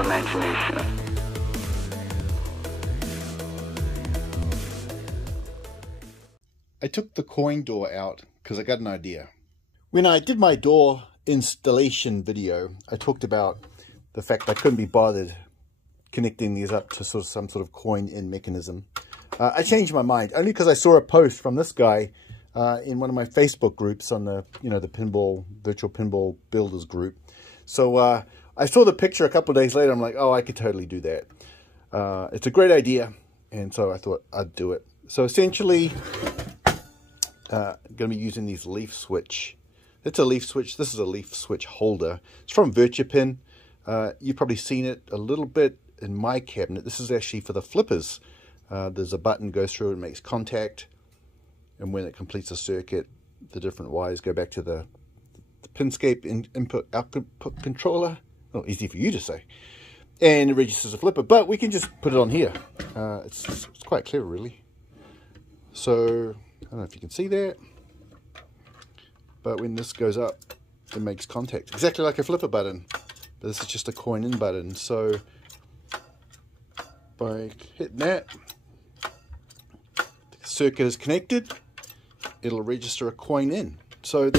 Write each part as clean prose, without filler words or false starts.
imagination. I took the coin door out because I got an idea. When I did my door installation video, I talked about the fact I couldn't be bothered connecting these up to some sort of coin-in mechanism. I changed my mind only because I saw a post from this guy in one of my Facebook groups on the the virtual pinball builders group. So I saw the picture a couple of days later. I'm like, oh, I could totally do that. It's a great idea, and so I thought I'd do it. So essentially, I'm going to be using these leaf switch. It's a leaf switch. This is a leaf switch holder. It's from VPin. You've probably seen it a little bit in my cabinet. This is actually for the flippers. There's a button goes through and makes contact, and when it completes a circuit, the different wires go back to the Pinscape input-output controller. Oh, easy for you to say. And it registers a flipper, but we can just put it on here. It's quite clever, really. So I don't know if you can see that, but when this goes up, it makes contact, exactly like a flipper button. But this is just a coin-in button. So by hitting that, the circuit is connected. It'll register a coin in. So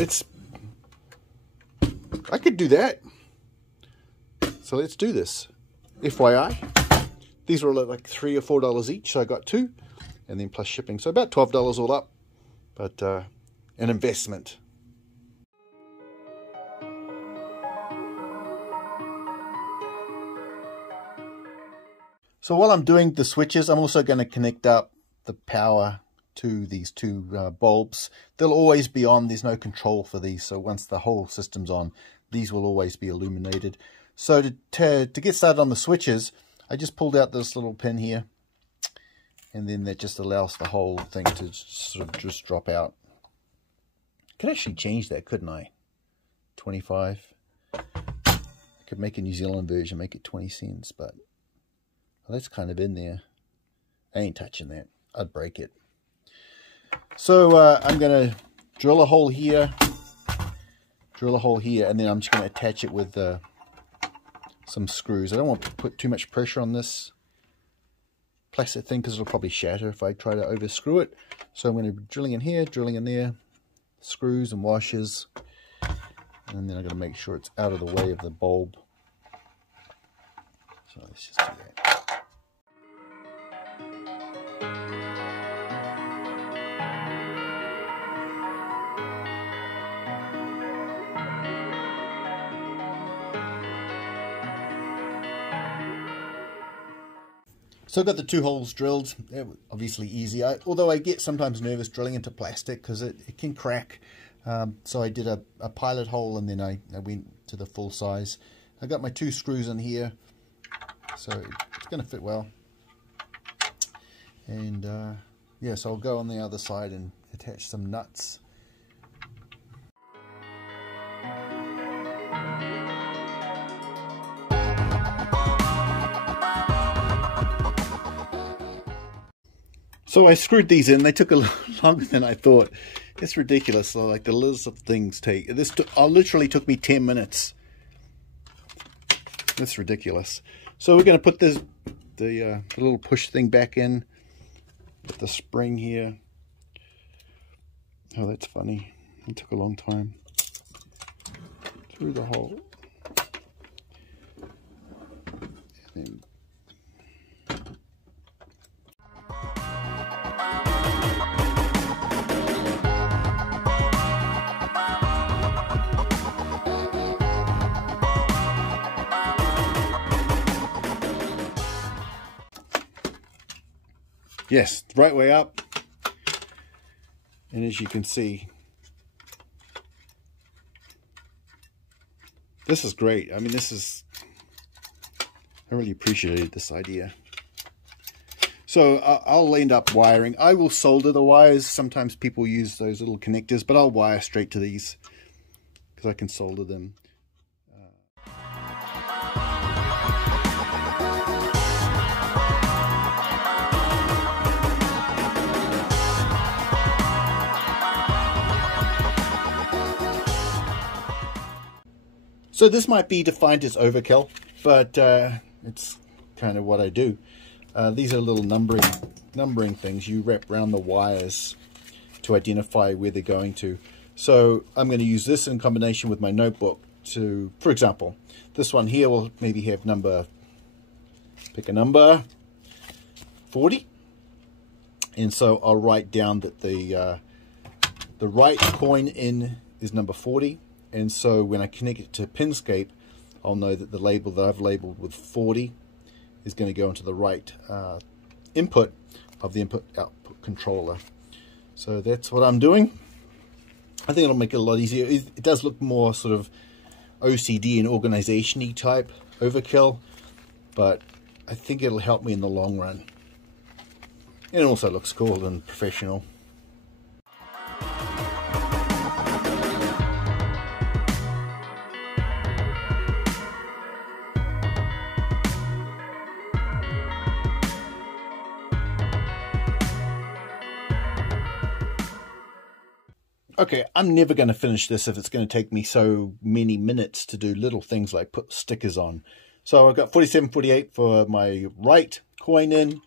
I could do that. So let's do this. FYI, these were like $3 or $4 each, so I got two, and then plus shipping, so about $12 all up, but an investment. So while I'm doing the switches, I'm also going to connect up the power to these two bulbs. They'll always be on. There's no control for these, so once the whole system's on, these will always be illuminated. So to get started on the switches, I just pulled out this little pin here, and then that just allows the whole thing to sort of just drop out. I could actually change that, couldn't I? 25. I could make a New Zealand version, make it 20 cents, but well, that's kind of in there. I ain't touching that. I'd break it. So I'm going to drill a hole here, and then I'm just going to attach it with some screws. I don't want to put too much pressure on this plastic thing because it'll probably shatter if I try to over screw it. So I'm going to be drilling in here, drilling in there, screws and washers, and then I'm going to make sure it's out of the way of the bulb. So let's just do that. So I've got the two holes drilled. Obviously easy, although I get sometimes nervous drilling into plastic because it can crack. So I did a pilot hole, and then I went to the full size. I got my two screws in here, so it's going to fit well. And yeah, so I'll go on the other side and attach some nuts. So I screwed these in. They took a little longer than I thought. It's ridiculous. So like the list of things take. This literally took me 10 minutes. That's ridiculous. So we're going to put the little push thing back in with the spring here. Oh, that's funny. It took a long time. Through the hole. And then yes, the right way up. And as you can see, this is great. I mean, I really appreciated this idea. So I'll end up wiring. I will solder the wires. Sometimes people use those little connectors, but I'll wire straight to these because I can solder them. So this might be defined as overkill, but It's kind of what I do. These are little numbering things you wrap around the wires to identify where they're going to. So I'm going to use this in combination with my notebook to, for example, this one here will maybe have pick a number, 40. And so I'll write down that the right coin in is number 40. And so when I connect it to Pinscape, I'll know that the label that I've labeled with 40 is going to go into the right input of the input-output controller. So that's what I'm doing. I think it'll make it a lot easier. It does look more sort of OCD and organization-y type overkill, but I think it'll help me in the long run. And it also looks cool and professional. Okay, I'm never going to finish this if it's going to take me so many minutes to do little things like put stickers on. So I've got 47, 48 for my right coin in.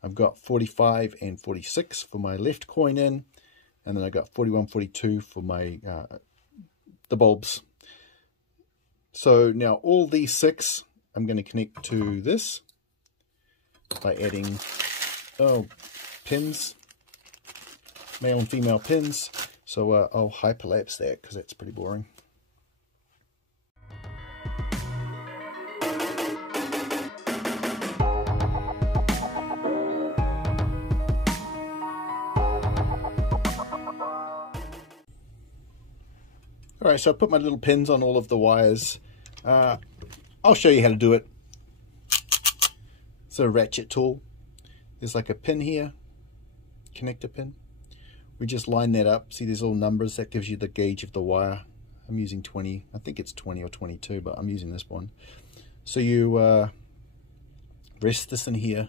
I've got 45 and 46 for my left coin in. And then I got 41, 42 for my the bulbs. So now all these 6 I'm going to connect to this by adding pins, male and female pins. So I'll hyperlapse that because that's pretty boring. Alright, so I put my little pins on all of the wires. I'll show you how to do it. It's a ratchet tool. There's like a pin here, connector pin. We just line that up. See, there's all numbers. That gives you the gauge of the wire. I'm using 20. I think it's 20 or 22, but I'm using this one. So you rest this in here.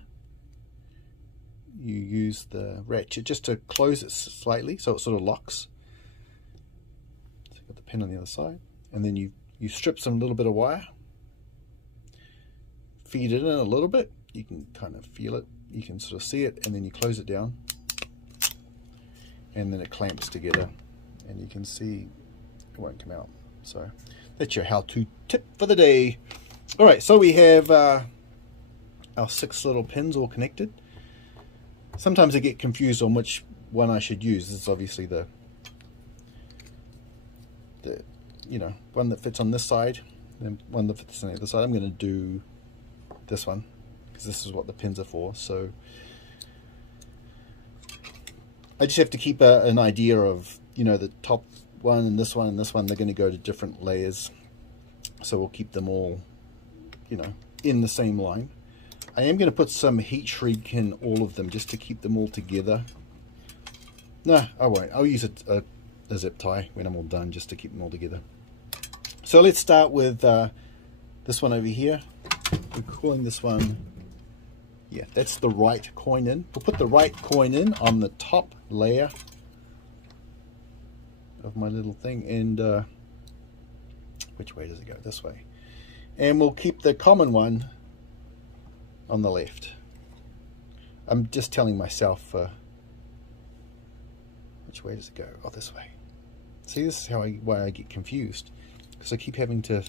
You use the ratchet just to close it slightly so it sort of locks. So you've got the pin on the other side. And then you strip some little bit of wire. Feed it in a little bit. You can kind of feel it. You can sort of see it. And then you close it down. And then it clamps together, and you can see it won't come out. So that's your how-to tip for the day. All right, so we have our 6 little pins all connected. Sometimes I get confused on which one I should use. This is obviously the one that fits on this side, and one that fits on the other side. I'm going to do this one because this is what the pins are for. So I just have to keep an idea of, the top one and this one, they're going to go to different layers. So we'll keep them all, in the same line. I am going to put some heat shrink in all of them just to keep them all together. No, I won't. I'll use a zip tie when I'm all done just to keep them all together. So let's start with this one over here. We're calling this one, yeah, that's the right coin in. We'll put the right coin in on the top layer of my little thing, and which way does it go? This way. And we'll keep the common one on the left. I'm just telling myself which way does it go? Oh, this way. See, this is why I get confused, because I keep having to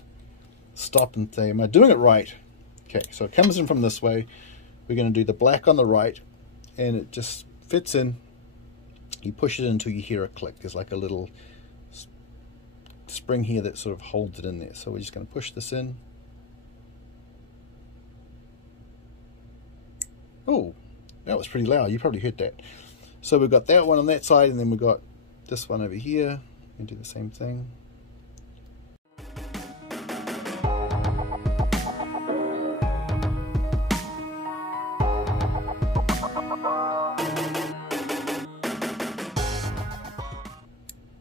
stop and say, am I doing it right? Okay, so it comes in from this way. We're going to do the black on the right, and it just fits in. You push it until you hear a click. There's like a little spring here that sort of holds it in there. So we're just going to push this in. Oh, that was pretty loud. You probably heard that. So we've got that one on that side, and then we've got this one over here. And do the same thing.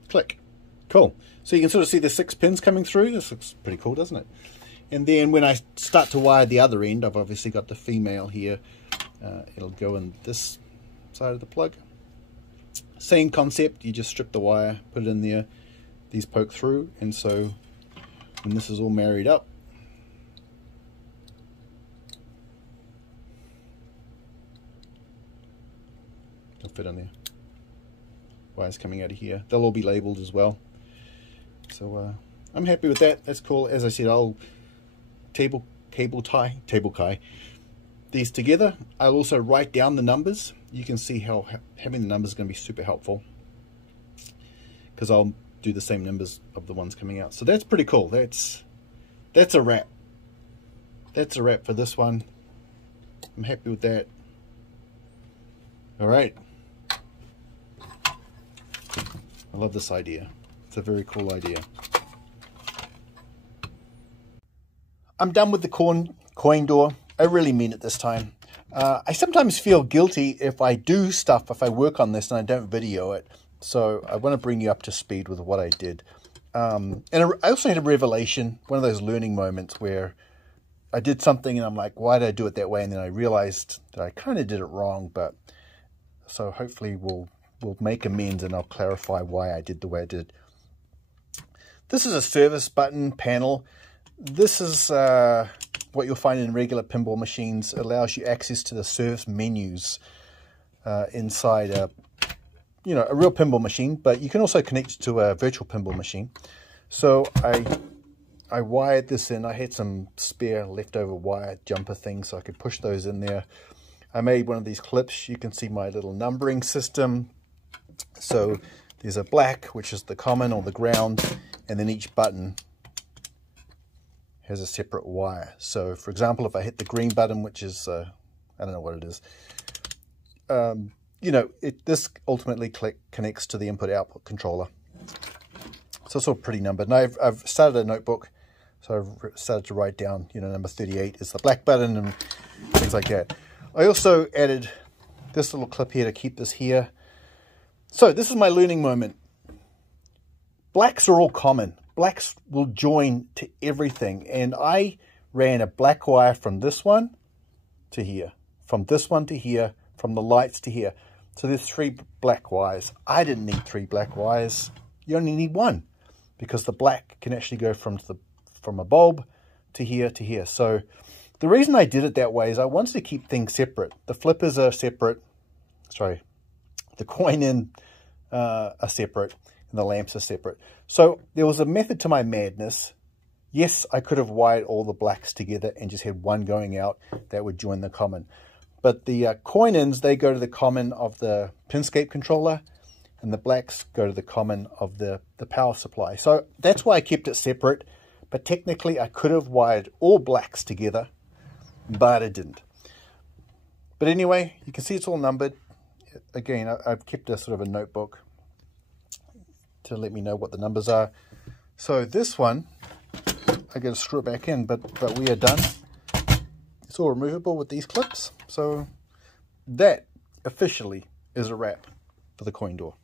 Click. Cool. So you can sort of see the 6 pins coming through. This looks pretty cool, doesn't it? And then when I start to wire the other end, I've obviously got the female here. It'll go in this side of the plug. Same concept. You just strip the wire, put it in there. These poke through, and so when this is all married up, fit in there. Wires coming out of here. They'll all be labeled as well. So I'm happy with that. That's cool. As I said, I'll cable tie these together. I'll also write down the numbers. You can see how having the numbers is going to be super helpful, because I'll do the same numbers of the ones coming out. So that's pretty cool. That's a wrap. That's a wrap for this one. I'm happy with that. All right. I love this idea. It's a very cool idea. I'm done with the coin door. I really mean it this time. I sometimes feel guilty if I do stuff, if I work on this and I don't video it. So I want to bring you up to speed with what I did. And I also had a revelation, one of those learning moments where I did something and I'm like, why did I do it that way? And then I realized that I kind of did it wrong. But so hopefully we'll make amends and I'll clarify why I did the way I did. This is a service button panel. This is what you'll find in regular pinball machines. It allows you access to the service menus inside a real pinball machine, but you can also connect it to a virtual pinball machine. So I wired this in. I had some spare leftover wire jumper things, so I could push those in there. I made one of these clips. You can see my little numbering system. So there's a black, which is the common or the ground, and then each button has a separate wire. So for example, if I hit the green button, which is I don't know what it is, this ultimately connects to the input-output controller. So it's all pretty numbered. And I've started a notebook, so I've started to write down, number 38 is the black button and things like that. I also added this little clip here to keep this here. So this is my learning moment. Blacks are all common. Blacks will join to everything. And I ran a black wire from this one to here, from this one to here, from the lights to here. So there's 3 black wires. I didn't need 3 black wires. You only need 1, because the black can actually go from a bulb to here to here. So the reason I did it that way is I wanted to keep things separate. The flippers are separate. Sorry, the coin in are separate, and the lamps are separate. So there was a method to my madness. Yes, I could have wired all the blacks together and just had one going out that would join the common. But the coin ins, they go to the common of the Pinscape controller, and the blacks go to the common of the power supply. So that's why I kept it separate. But technically, I could have wired all blacks together, but I didn't. But anyway, you can see it's all numbered. Again, I've kept a sort of a notebook to let me know what the numbers are. So this one, I got to screw it back in, but we are done. It's all removable with these clips. So that officially is a wrap for the coin door.